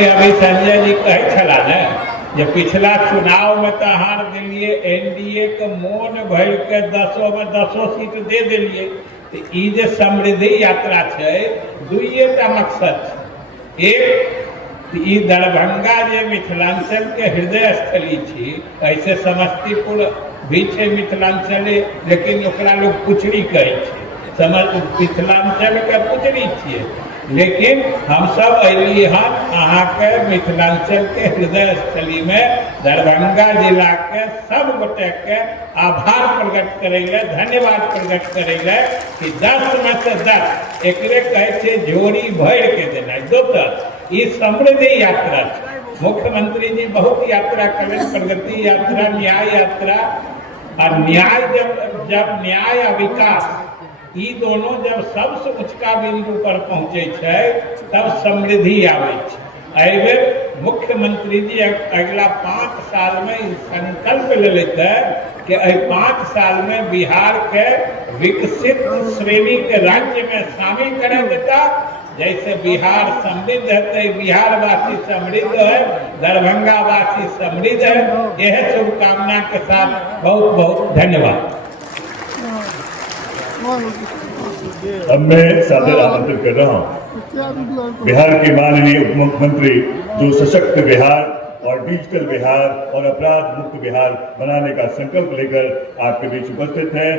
नहीं अभी संजय जी कहे छला ने जे पिछला चुनाव में तो हार दिलिए एनडीए के मोन भर के 10 में 10 सीट दे दिलिए। तो ई जे समृद्धि यात्रा है दुईटा मकसद है। एक ई दरभंगा जे मिथिलांचल के हृदय स्थली थी, ऐसे समस्तीपुर भी है मिथिलांचल, लेकिन ओकरा लोग पुछड़ी कहे मिथिलांचल के पुछड़ी छे। लेकिन हम सब अलिए हन अहाँ के मिथिलांचल के हृदय स्थली में दरभंगा जिला के सब गोटे के आभार प्रकट करेले, धन्यवाद प्रकट करेले कि 10 में से 10 एकरे कहे छे जोड़ी भर के देना। दोसर ई समृद्धि यात्रा, मुख्यमंत्री जी बहुत यात्रा करें, प्रगति यात्रा, न्याय यात्रा। और न्याय जब न्याय और विकास ई दोनों जब सबसे उच्चका बिंदु पर पहुंचे छे तब समृद्धि आवे छे। एबेर मुख्यमंत्री जी अगला 5 साल में संकल्प ले लेते कि 5 साल में बिहार के विकसित श्रेणी के राज्य में शामिल कर देता। जैसे बिहार समृद्ध है, बिहार वासी समृद्ध है, दरभंगा वासी समृद्ध है। यह शुभकामना के साथ बहुत बहुत धन्यवाद। अब मैं सादर आमंत्रित कर रहा हूँ बिहार के माननीय उप मुख्यमंत्री जो सशक्त बिहार और डिजिटल बिहार और अपराध मुक्त बिहार बनाने का संकल्प लेकर आपके बीच उपस्थित हैं।